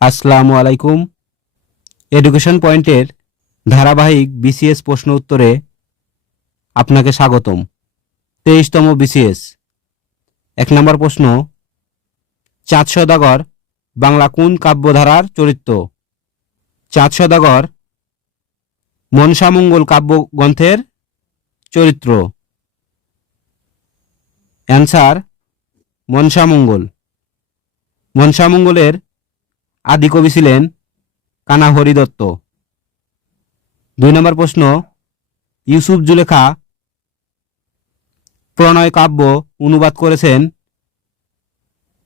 আসসালামু আলাইকুম। এডুকেশন পয়েন্টের ধারাবাহিক বিসিএস প্রশ্ন উত্তরে আপনাকে স্বাগতম। 23তম বিসিএস। 1 নম্বর প্রশ্ন, চাঁদ সওদাগর বাংলা কোন কাব্যধারার চরিত্র? চাঁদ সওদাগর মনসামঙ্গল কাব্যগ্রন্থের চরিত্র। অ্যান্সার মনসামঙ্গল। মনসামঙ্গলের আদিকবি ছিলেন কানা হরিদত্ত। 2 নম্বর প্রশ্ন, ইউসুফ জুলেখা প্রণয় কাব্য অনুবাদ করেছেন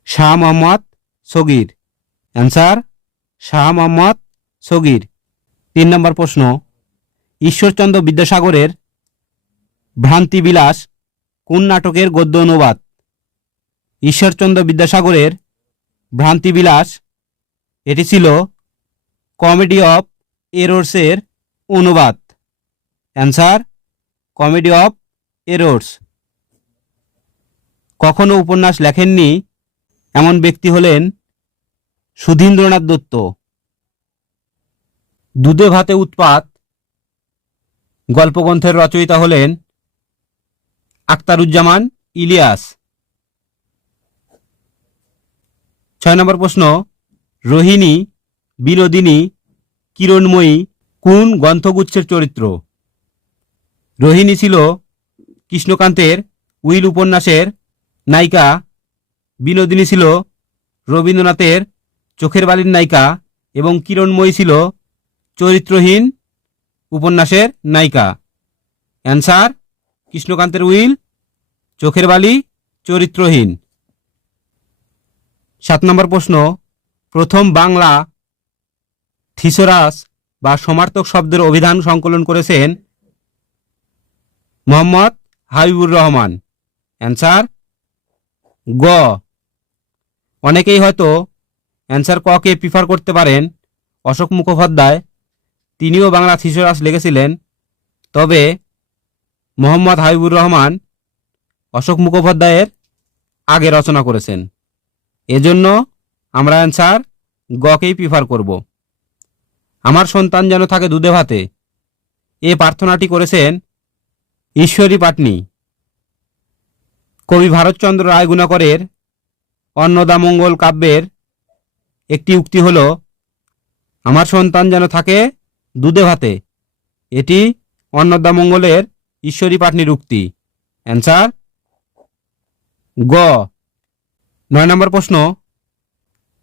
শাহ মোহাম্মদ সগীর। অ্যান্সার শাহ মোহাম্মদ সগীর। 3 নম্বর প্রশ্ন, ঈশ্বরচন্দ্র বিদ্যাসাগরের ভ্রান্তিবিলাস কোন নাটকের গদ্য অনুবাদ? ঈশ্বরচন্দ্র বিদ্যাসাগরের ভ্রান্তিবিলাস এটি ছিল কমেডি অফ এরর্সের অনুবাদ। Answer comedy of errors. কখনো উপন্যাস লেখেননি এমন ব্যক্তি হলেন সুধীন্দ্রনাথ দত্ত। দুধে ভাতে উৎপাত গল্পগ্রন্থের রচয়িতা হলেন আখতারুজ্জামান ইলিয়াস। 6 নম্বর প্রশ্ন, রোহিণী, বিনোদিনী, কিরণময়ী কোন গ্রন্থগুচ্ছের চরিত্র? রোহিণী ছিল কৃষ্ণকান্তের উইল উপন্যাসের নায়িকা। বিনোদিনী ছিল রবীন্দ্রনাথের চোখের বালির নায়িকা এবং কিরণময়ী ছিল চরিত্রহীন উপন্যাসের নায়িকা। অ্যান্সার কৃষ্ণকান্তের উইল, চোখের বালি চরিত্রহীন। 7 নম্বর প্রশ্ন, প্রথম বাংলা থিসরাস বা সমার্থক শব্দের অভিধান সংকলন করেছেন মোহাম্মদ হাবিবুর রহমান। অ্যান্সার গ। অনেকেই হয়তো অ্যান্সার ক কে প্রিফার করতে পারেন। অশোক মুখোপাধ্যায় তিনিও বাংলা থিসরাস লিখেছিলেন, তবে মোহাম্মদ হাবিবুর রহমান অশোক মুখোপাধ্যায়ের আগে রচনা করেছেন। এজন্য আমরা অ্যান্সার গ কেই প্রিফার করব। আমার সন্তান যেন থাকে দুধে ভাতে, এ প্রার্থনাটি করেছেন ঈশ্বরী পাটনি। কবি ভারতচন্দ্র রায়গুণাকরের অন্নদামঙ্গল কাব্যের একটি উক্তি হল আমার সন্তান যেন থাকে দুধে ভাতে। এটি অন্নদামঙ্গলের ঈশ্বরী পাটনির উক্তি। অ্যান্সার গ। 9 নম্বর প্রশ্ন,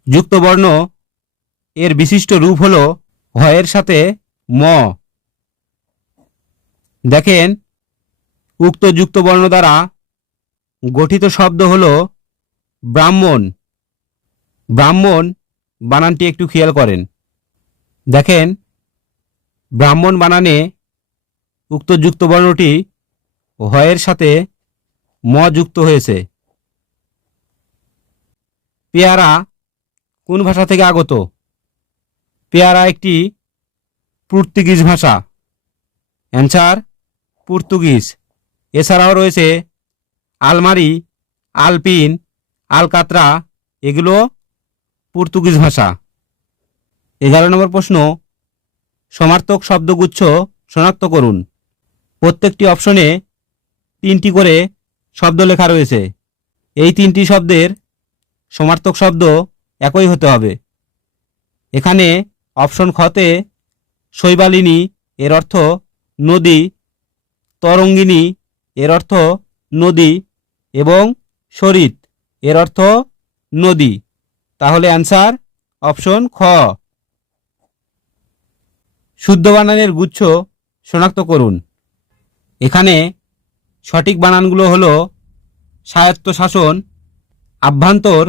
যুক্তবর্ণ এর বিশিষ্ট রূপ হল হয়ের সাথে ম। দেখেন, উক্ত যুক্তবর্ণ দ্বারা গঠিত শব্দ হল ব্রাহ্মণ। ব্রাহ্মণ বানানটি একটু খেয়াল করেন। দেখেন, ব্রাহ্মণ বানানে উক্ত যুক্তবর্ণটি হয়ের সাথে ম যুক্ত হয়েছে। পেয়ারা কোন ভাষা থেকে আগত? পেয়ারা একটি পর্তুগিজ ভাষা। Answer Portuguese. এছাড়াও রয়েছে আলমারি, আলপিন, আলকাতরা, এগুলো পর্তুগিজ ভাষা। 11 নম্বর প্রশ্ন, সমার্থক শব্দগুচ্ছ শনাক্ত করুন। প্রত্যেকটি অপশনে 3টি করে শব্দ লেখা রয়েছে। এই 3টি শব্দের সমার্থক শব্দ একই হতে হবে। এখানে অপশন খতে শৈবালিনী এর অর্থ নদী, তরঙ্গিনী এর অর্থ নদী এবং সরিত এর অর্থ নদী। তাহলে অ্যান্সার অপশন খ। শুদ্ধ বানানের গুচ্ছ শনাক্ত করুন। এখানে সঠিক বানানগুলো হলো স্বায়ত্তশাসন, আভ্যন্তর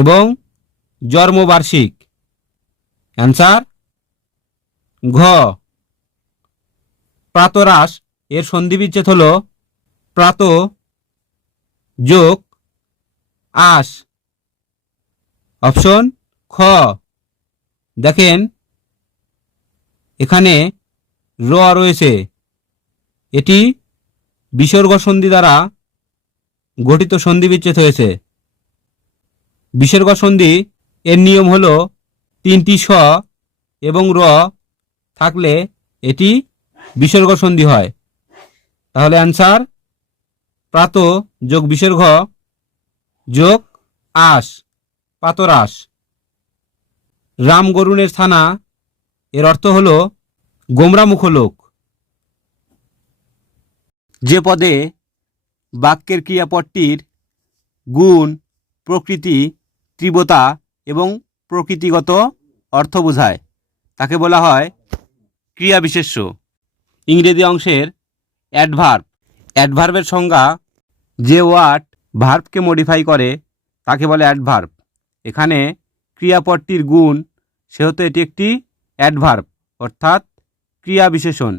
এবং জন্মবার্ষিক। অ্যান্সার ঘ। প্রাতরাশ এর সন্ধিবিচ্ছেদ হল প্রাত যোগ আশ। অপশন খ। দেখেন, এখানে র রয়েছে, এটি বিসর্গ সন্ধি দ্বারা গঠিত সন্ধিবিচ্ছেদ হয়েছে। বিসর্গ সন্ধি এর নিয়ম হলো 3টি স এবং র থাকলে এটি বিসর্গ সন্ধি হয়। তাহলে অ্যান্সার প্রাত যোগ বিসর্গ যোগ আস, পাতরাস। রাম গরুণের থানা এর অর্থ হলো গোমরামুখ লোক। যে পদে বাক্যের ক্রিয়াপদটির গুণ, প্রকৃতি, তীব্রতা এবং প্রকৃতিগত অর্থ বোঝায় তাকে বলা হয় ক্রিয়াবিশেষ্য। ইংরেজি অংশের অ্যাডভার্ব। অ্যাডভার্বের সংজ্ঞা যে ওয়ার্ড ভার্বকে মডিফাই করে তাকে বলে অ্যাডভার্ব। এখানে ক্রিয়াপদটির গুণ, সেহেতু এটি একটি অ্যাডভার্ব অর্থাৎ ক্রিয়া বিশেষণ।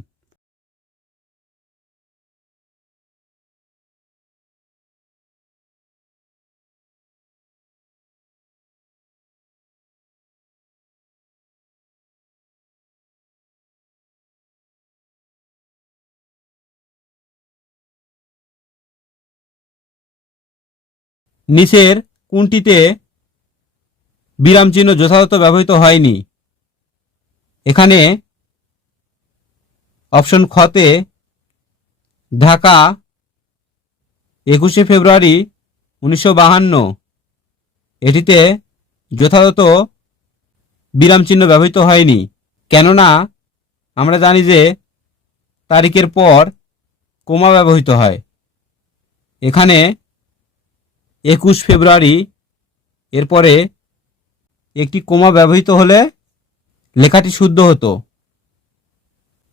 নিচের কোনটিতে বিরাম চিহ্ন যথাযথ ব্যবহৃত হয়নি? এখানে অপশন খতে ঢাকা 21শে ফেব্রুয়ারি 1952 এটিতে যথাযথ বিরাম চিহ্ন ব্যবহৃত হয়নি, কেননা আমরা জানি যে তারিখের পর কোমা ব্যবহৃত হয়। এখানে 21 ফেব্রুয়ারি এরপরে একটি কোমা ব্যবহৃত হলে লেখাটি শুদ্ধ হতো।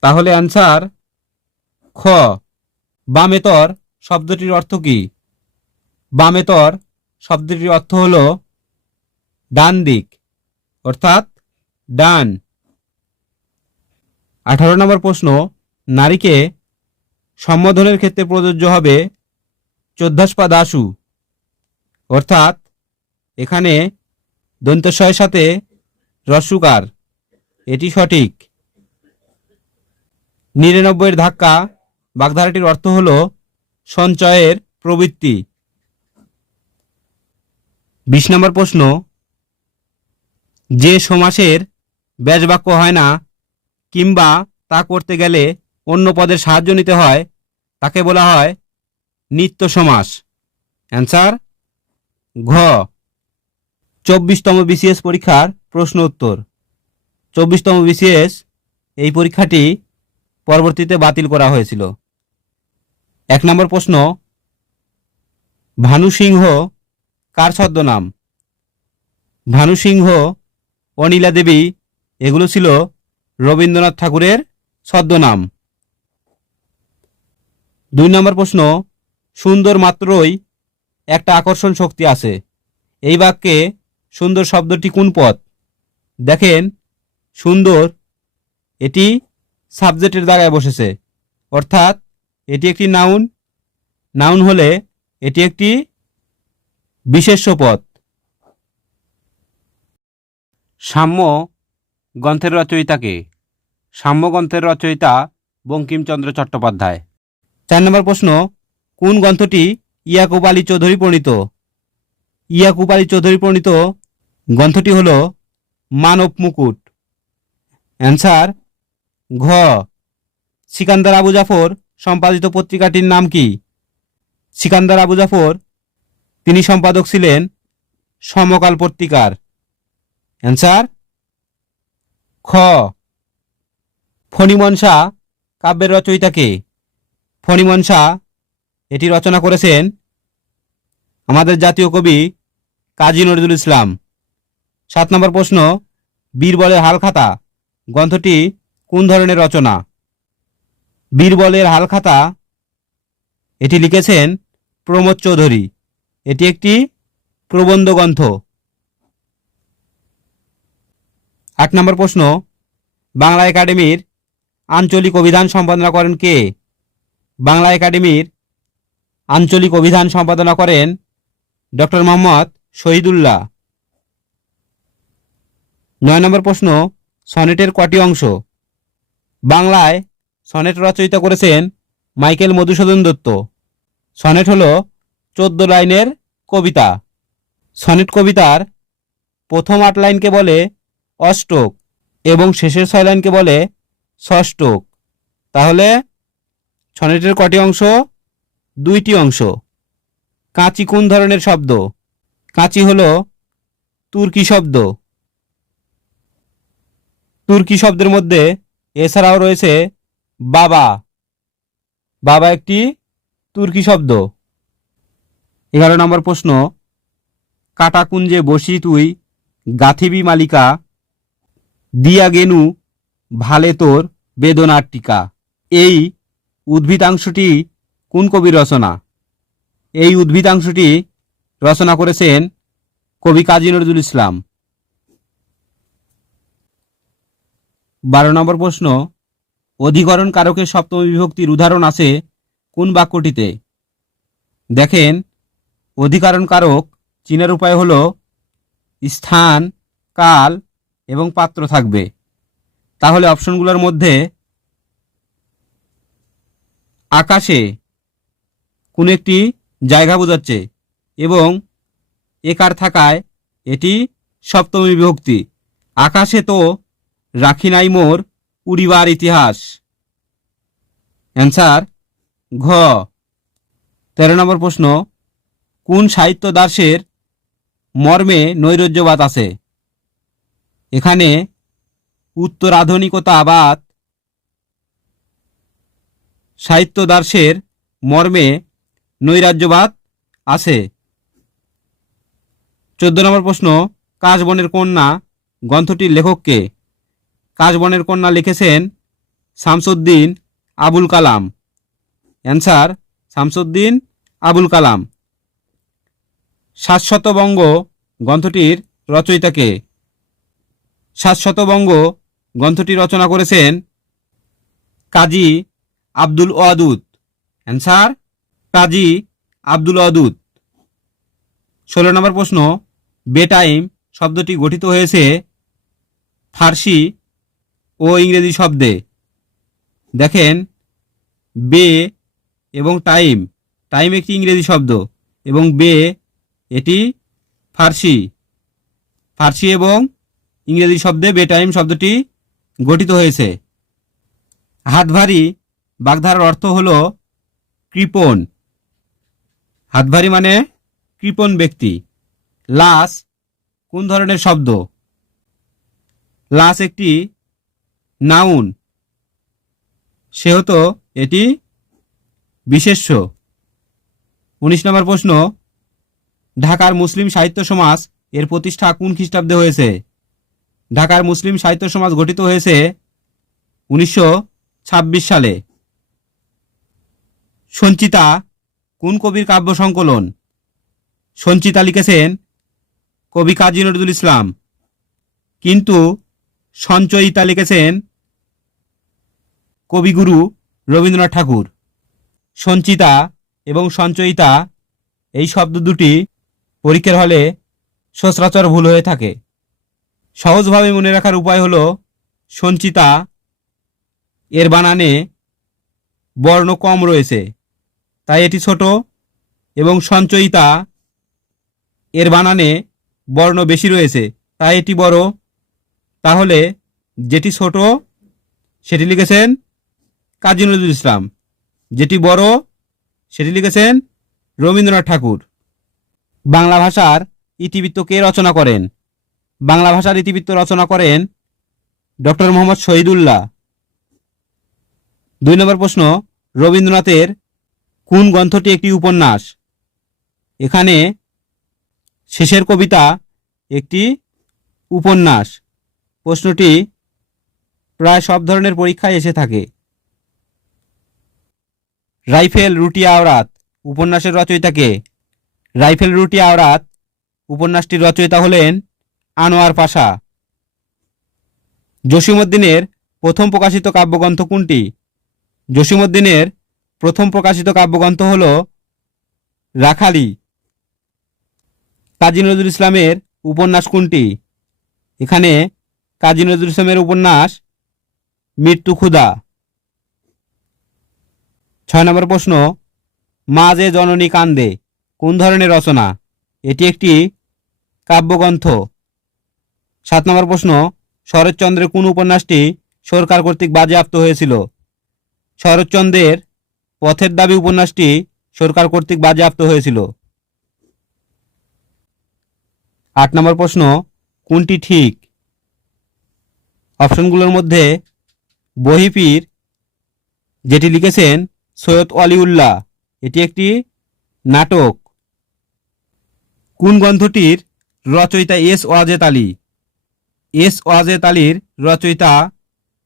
তাহলে অ্যান্সার খ। বামেতর শব্দটির অর্থ কি? বামেতর শব্দটির অর্থ হল ডান দিক অর্থাৎ ডান। 18 নম্বর প্রশ্ন, নারীকে সম্বোধনের ক্ষেত্রে প্রযোজ্য হবে চোদ্দাসপা দাসু, অর্থাৎ এখানে দন্তস্বয়ের সাথে রস্যকার, এটি সঠিক। 99 ধাক্কা বাগধারাটির অর্থ হল সঞ্চয়ের প্রবৃত্তি। 20 নম্বর প্রশ্ন, যে সমাসের ব্যাসবাক্য হয় না কিংবা তা করতে গেলে অন্য পদের সাহায্য নিতে হয় তাকে বলা হয় নিত্য সমাস। অ্যান্সার ঘ। 24তম বিসিএস পরীক্ষার প্রশ্ন উত্তর। 24তম বিসিএস এই পরীক্ষাটি পরবর্তীতে বাতিল করা হয়েছিল। 1 নম্বর প্রশ্ন, ভানু সিংহ কার ছদ্মনাম? ভানু সিংহ, অনিলা দেবী এগুলো ছিল রবীন্দ্রনাথ ঠাকুরের ছদ্মনাম। 2 নম্বর প্রশ্ন, সুন্দর মাত্রই একটা আকর্ষণ শক্তি আছে, এই বাক্যে সুন্দর শব্দটি কোন পদ? দেখেন সুন্দর এটি সাবজেক্টের জায়গায় বসেছে, অর্থাৎ এটি একটি নাউন। নাউন হলে এটি একটি বিশেষ্য পদ। সাম্য গ্রন্থের রচয়িতাকে? সাম্য গ্রন্থের রচয়িতা বঙ্কিমচন্দ্র চট্টোপাধ্যায়। 4 নম্বর প্রশ্ন, কোন গ্রন্থটি ইয়াকুব আলী চৌধুরী প্রণীত? ইয়াকুব আলী চৌধুরী প্রণীত গ্রন্থটি হল মানব মুকুট। অ্যান্সার ঘ। সিকান্দার আবু জাফর সম্পাদিত পত্রিকাটির নাম কি? সিকান্দার আবু জাফর তিনি সম্পাদক ছিলেন সমকাল পত্রিকার। অ্যান্সার খ। ফণিমনসা কাব্যের রচয়িতাকে? ফণিমনসা এটি রচনা করেছেন আমাদের জাতীয় কবি কাজী নজরুল ইসলাম। 7 নম্বর প্রশ্ন, বীরবলের হালখাতা গ্রন্থটি কোন ধরনের রচনা? বীরবলের হালখাতা এটি লিখেছেন প্রমোদ চৌধুরী, এটি একটি প্রবন্ধ গ্রন্থ। 8 নম্বর প্রশ্ন, বাংলা একাডেমির আঞ্চলিক অভিধান সম্পাদনা করেন কে? বাংলা একাডেমির আঞ্চলিক অভিধান সম্পাদনা করেন ডক্টর মোহাম্মদ শহীদুল্লাহ। 9 নম্বর প্রশ্ন, সনেটের কটি অংশ? বাংলায় সনেট রচয়িতা করেছেন মাইকেল মধুসূদন দত্ত। সনেট হল 14 লাইনের কবিতা। সনেট কবিতার প্রথম 8 লাইনকে বলে অষ্টক এবং শেষের 6 লাইনকে বলে ষষ্ঠক। তাহলে সনেটের কটি অংশ? 2টি অংশ। কাঁচি কোন ধরনের শব্দ? কাঁচি হলো তুর্কি শব্দ। তুর্কি শব্দের মধ্যে এছাড়াও রয়েছে বাবা। বাবা একটি তুর্কি শব্দ। 11 নম্বর প্রশ্ন, কাটা কুঞ্জে বসি তুই গাথিবি মালিকা, দিয়া গেনু ভালে তোর বেদনার টিকা। এই উদ্ভিদাংশটি কোন কবির রচনা? এই উদ্ভিদাংশটি রচনা করেছেন কবি কাজী নজরুল ইসলাম। 12 নম্বর প্রশ্ন, অধিকরণ কারকের সপ্তম বিভক্তির উদাহরণ আছে কোন বাক্যটিতে? দেখেন, অধিকরণ কারক চিনার উপায় হলো স্থান, কাল এবং পাত্র থাকবে। তাহলে অপশনগুলোর মধ্যে আকাশে কোন একটি জায়গা বোঝাচ্ছে এবং একার থাকায় এটি সপ্তমী বিভক্তি। আকাশে তো রাখি নাই মোর উড়িবার ইতিহাস। অ্যান্সার ঘ। 13 নম্বর প্রশ্ন, কোন সাহিত্য দাসের মর্মে নৈরাজ্যবাদ আছে? এখানে উত্তরাধুনিকতাবাদ সাহিত্য দাসের মর্মে নৈরাজ্যবাদ আছে। 14 নম্বর প্রশ্ন, কাশবনের কন্যা গ্রন্থটির লেখককে? কাশবনের কন্যা লিখেছেন শামসুদ্দিন আবুল কালাম। অ্যান্সার শামসুদ্দিন আবুল কালাম। সাতশতবঙ্গ গ্রন্থটির রচয়িতাকে? সাতশতবঙ্গ গ্রন্থটি রচনা করেছেন কাজী আব্দুল ওয়াদুদ। অ্যান্সার কাজী আব্দুল ওয়াদুদ। 16 নম্বর প্রশ্ন, বেটাইম শব্দটি গঠিত হয়েছে ফার্সি ও ইংরেজি শব্দে। দেখেন, বে এবং টাইম, টাইম একটি ইংরেজি শব্দ এবং বে এটি ফার্সি। ফার্সি এবং ইংরেজি শব্দে বে টাইম শব্দটি গঠিত হয়েছে। হাত ভারী বাগধারার অর্থ হলো কৃপণ। হাত ভারী মানে কৃপণ ব্যক্তি। লাশ কোন ধরনের শব্দ? লাশ একটি নাউন, সেহেতু এটি বিশেষ্য। 19 নম্বর প্রশ্ন, ঢাকার মুসলিম সাহিত্য সমাজ এর প্রতিষ্ঠা কোন খ্রিস্টাব্দে হয়েছে? ঢাকার মুসলিম সাহিত্য সমাজ গঠিত হয়েছে 1926 সালে। সঞ্চিতা কোন কবির কাব্য সংকলন? সঞ্চিতা লিখেছেন কবি কাজী নজরুল ইসলাম, কিন্তু সঞ্চয়িতা লিখেছেন কবিগুরু রবীন্দ্রনাথ ঠাকুর। সঞ্চিতা এবং সঞ্চয়িতা এই শব্দ দুটি পরীক্ষার হলে সচরাচর ভুল হয়ে থাকে। সহজভাবে মনে রাখার উপায় হলো সঞ্চিতা এর বানানে বর্ণ কম রয়েছে তাই এটি ছোট, এবং সঞ্চয়িতা এর বানানে বর্ণ বেশি রয়েছে তাই এটি বড়। তাহলে যেটি ছোট সেটি লিখেছেন কাজী নজরুল ইসলাম, যেটি বড় সেটি লিখেছেন রবীন্দ্রনাথ ঠাকুর। বাংলা ভাষার ইতিবৃত্ত কে রচনা করেন? বাংলা ভাষার ইতিবৃত্ত রচনা করেন ডক্টর মোহাম্মদ শহীদুল্লাহ। 2 নম্বর প্রশ্ন, রবীন্দ্রনাথের কোন গ্রন্থটি একটি উপন্যাস? এখানে শেষের কবিতা একটি উপন্যাস। প্রশ্নটি প্রায় সব ধরনের পরীক্ষায় এসে থাকে। রাইফেল রুটি আওরাত উপন্যাসের রচয়িতা কে? রাইফেল রুটি আওরাত উপন্যাসটির রচয়িতা হলেন আনোয়ার পাশা। জসীমউদ্দীনের প্রথম প্রকাশিত কাব্যগ্রন্থ কোনটি? জসীমউদ্দীনের প্রথম প্রকাশিত কাব্যগ্রন্থ হল রাখালি। কাজী নজরুল ইসলামের উপন্যাস কোনটি? এখানে কাজী নজরুল ইসলামের উপন্যাস মৃত্যু ক্ষুধা। 6 নম্বর প্রশ্ন, মা যে জননী কান্দে কোন ধরনের রচনা? এটি একটি কাব্যগ্রন্থ। 7 নম্বর প্রশ্ন, শরৎচন্দ্রের কোন উপন্যাসটি সরকার কর্তৃক বাজেয়াপ্ত হয়েছিল? শরৎচন্দ্রের পথের দাবি উপন্যাসটি সরকার কর্তৃক বাজেয়াপ্ত হয়েছিল। 8 নম্বর প্রশ্ন, কোনটি ঠিক? অপশনগুলোর মধ্যে বহিপীর, যেটি লিখেছেন সৈয়দ অলিউল্লাহ, এটি একটি নাটক। কোন গ্রন্থটির রচয়িতা এস ওয়াজেদ আলী? এস ওয়াজেদ আলীর রচয়িতা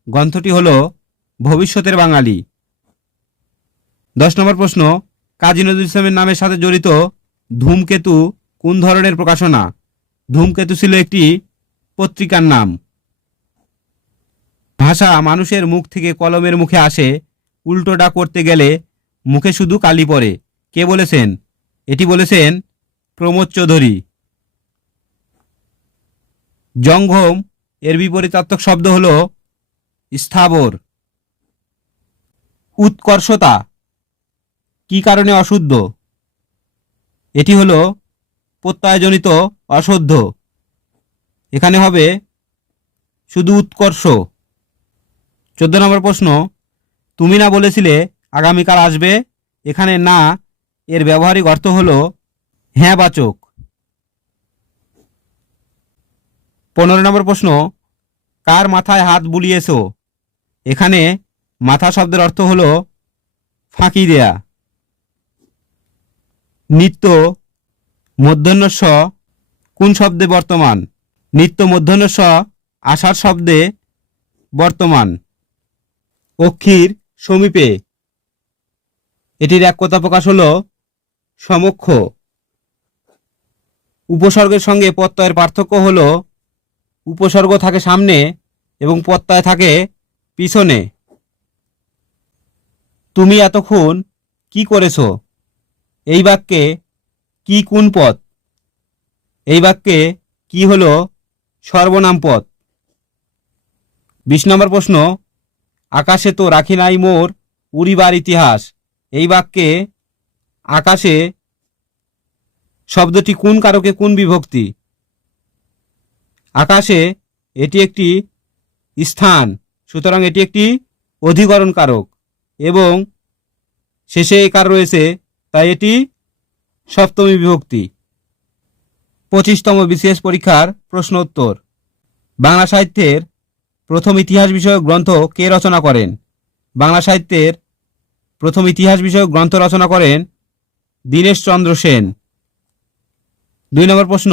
গ্রন্থটি হল ভবিষ্যতের বাঙালি। 10 নম্বর প্রশ্ন, কাজী নজরুল ইসলামের নামের সাথে জড়িত ধূমকেতু কোন ধরনের প্রকাশনা? ধূমকেতু ছিল একটি পত্রিকার নাম। ভাষা মানুষের মুখ থেকে কলমের মুখে আসে, উল্টোটা করতে গেলে মুখে শুধু কালি পড়ে। কে বলেছেন? এটি বলেছেন প্রমোদ চৌধুরী। জঙ্গম এর বিপরীতার্থক শব্দ হল স্থাবর। উৎকর্ষতা কি কারণে অশুদ্ধ? এটি হল প্রত্যয়জনিত অশুদ্ধ। এখানে হবে শুধু উৎকর্ষ। 14 নম্বর প্রশ্ন, তুমি না বলেছিলে আগামীকাল আসবে? এখানে না এর ব্যবহারিক অর্থ হল হ্যাঁ বাচক। 15 নম্বর প্রশ্ন, কার মাথায় হাত বুলিয়েছ? এখানে মাথা শব্দের অর্থ হল ফাঁকি দেয়া। নিত্য মূর্ধন্য ষ কোন শব্দে বর্তমান? নিত্য মূর্ধন্য ষ আষাঢ় শব্দে বর্তমান। অক্ষির সমীপে, এটির এক কথা প্রকাশ হল সমক্ষ। উপসর্গের সঙ্গে প্রত্যয়ের পার্থক্য হল উপসর্গ থাকে সামনে এবং প্রত্যয় থাকে পিছনে। তুমি এতক্ষণ কি করেছ? এই বাক্যে কি কোন পদ? এই বাক্যে কি হল সর্বনাম পদ। 20 নম্বর প্রশ্ন, আকাশে তো রাখি নাই মোর উড়িবার ইতিহাস। এই বাক্যে আকাশে শব্দটি কোন কারকে কোন বিভক্তি? আকাশে এটি একটি স্থান, সুতরাং এটি একটি অধিকরণ কারক এবং শেষে একার রয়েছে, তাই এটি সপ্তমী বিভক্তি। 25তম বিসিএস পরীক্ষার প্রশ্ন উত্তর। বাংলা সাহিত্যের প্রথম ইতিহাস বিষয়ক গ্রন্থ কে রচনা করেন? বাংলা সাহিত্যের প্রথম ইতিহাস বিষয়ক গ্রন্থ রচনা করেন দীনেশচন্দ্র সেন। 2 নম্বর প্রশ্ন,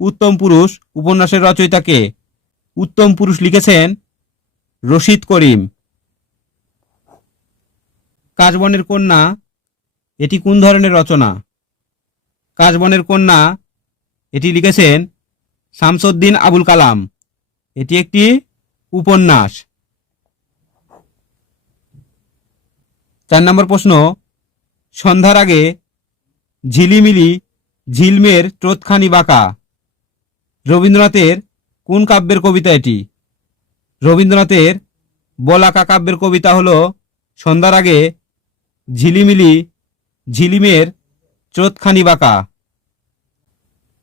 উত্তম পুরুষ উপন্যাসের রচয়িতা কে? উত্তম পুরুষ লিখেছেন রশিদ করিম। কাশবনের কন্যা এটি কোন ধরনের রচনা? কাশবনের কন্যা এটি লিখেছেন শামসুদ্দিন আবুল কালাম। এটি একটি উপন্যাস। 4 নম্বর প্রশ্ন, সন্ধ্যার আগে ঝিলিমিলি ঝিলমের টোটখানি বাঁকা। রবীন্দ্রনাথের কোন কাব্যের কবিতা এটি? রবীন্দ্রনাথের বলাকা কাব্যের কবিতা হল সন্ধ্যার আগে ঝিলিমিলি ঝিলিমের চোটখানি বাঁকা।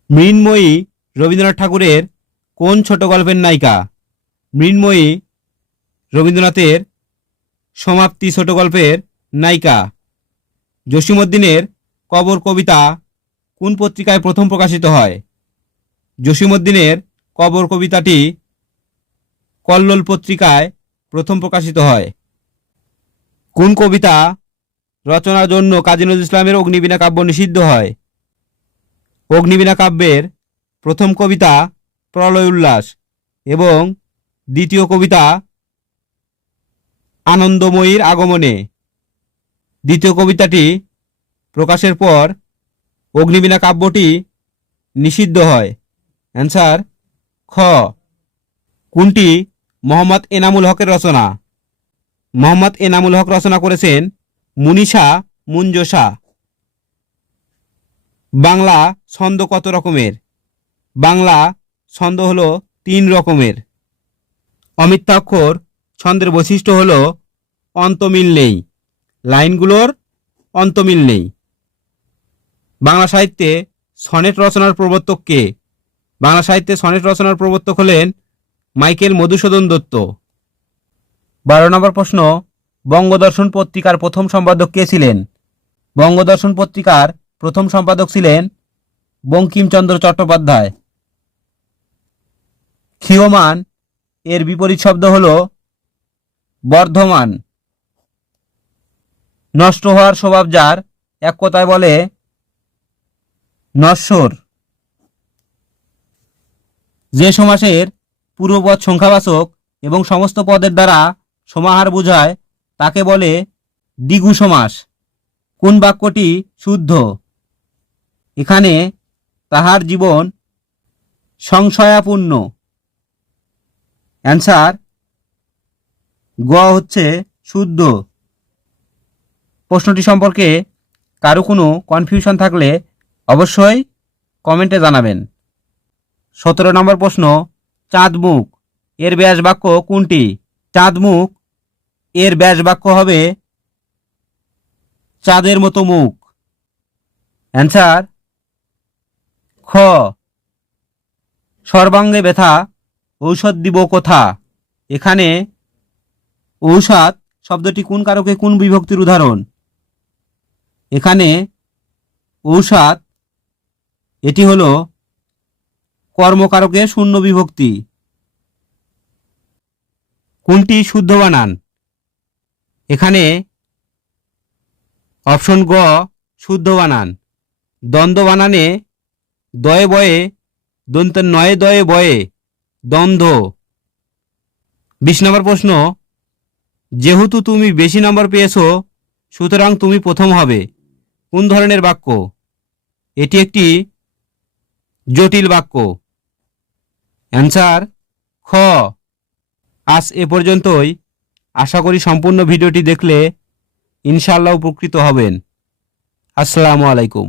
মৃন্ময়ী রবীন্দ্রনাথ ঠাকুরের কোন ছোট গল্পের নায়িকা? মৃন্ময়ী রবীন্দ্রনাথের সমাপ্তি ছোট গল্পের নায়িকা। জসীমউদ্দীনের কবর কবিতা কোন পত্রিকায় প্রথম প্রকাশিত হয়? জসীমউদ্দীনের কবর কবিতাটি কল্লোল পত্রিকায় প্রথম প্রকাশিত হয়। কোন কবিতা রচনার জন্য কাজী নজরুল ইসলামের অগ্নিবীণা কাব্য নিষিদ্ধ হয়? অগ্নিবীণা কাব্যের প্রথম কবিতা প্রলয় উল্লাস এবং দ্বিতীয় কবিতা আনন্দময়ীর আগমনে। দ্বিতীয় কবিতাটি প্রকাশের পর অগ্নিবীণা কাব্যটি নিষিদ্ধ হয়। অ্যান্সার খ। কোনটি মোহাম্মদ এনামুল হকের রচনা? মোহাম্মদ এনামুল হক রচনা করেছেন মুনিশা মুনজোসা। বাংলা ছন্দ কত রকমের? বাংলা ছন্দ হলো 3 রকমের। অমিত্রাক্ষর ছন্দের বৈশিষ্ট্য হলো অন্তমিল নেই, লাইনগুলোর অন্তমিল নেই। বাংলা সাহিত্যে সনেট রচনার প্রবর্তক কে? বাংলা সাহিত্যে সনেট রচনার প্রবর্তক হলেন মাইকেল মধুসূদন দত্ত। 12 নম্বর প্রশ্ন, বঙ্গদর্শন পত্রিকার প্রথম সম্পাদক কে ছিলেন? বঙ্গদর্শন পত্রিকার প্রথম সম্পাদক ছিলেন বঙ্কিমচন্দ্র চট্টোপাধ্যায়। ক্ষীয়মান এর বিপরীত শব্দ হল বর্ধমান। নষ্ট হওয়ার স্বভাব যার, এক কথায় বলে নশ্বর। যে সমাসের পূর্বপদ সংখ্যাবাচক এবং সমস্ত পদের দ্বারা সমাহার বোঝায় তাকে বলে দ্বিগু সমাস। কোন বাক্যটি শুদ্ধ? এখানে তাহার জীবন সংশয়াপূর্ণ। অ্যান্সার গ হচ্ছে শুদ্ধ। প্রশ্নটি সম্পর্কে কারো কোনো কনফিউশন থাকলে অবশ্যই কমেন্টে জানাবেন। 17 নম্বর প্রশ্ন, চাঁদমুখ এর ব্যাস বাক্য কোনটি? চাঁদমুখ এর ব্যাস বাক্য হবে চাঁদের মতো মুখ। অ্যান্সার খ। সর্বাঙ্গে ব্যথা ঔষধ দিব কোথা? এখানে ঔষধ শব্দটি কোন কারকে কোন বিভক্তির উদাহরণ? এখানে ঔষধ এটি হলো কর্মকারকে শূন্য বিভক্তি। কোনটি শুদ্ধ বানান? এখানে অপশন গ শুদ্ধ বানান। দ্বন্দ্ব বানানে দয়ে বয়ে দন্ত নয়ে দয়ে বয়ে দ্বন্দ্ব। 20 নম্বর প্রশ্ন, যেহেতু তুমি বেশি নম্বর পেয়েছো সুতরাং তুমি প্রথম হবে। কোন ধরনের বাক্য? এটি একটি জটিল বাক্য। অ্যান্সার খ। আজ এ পর্যন্তই। আশা করি সম্পূর্ণ ভিডিওটি দেখলে ইনশাআল্লাহ উপকৃত হবেন। আসসালামু আলাইকুম।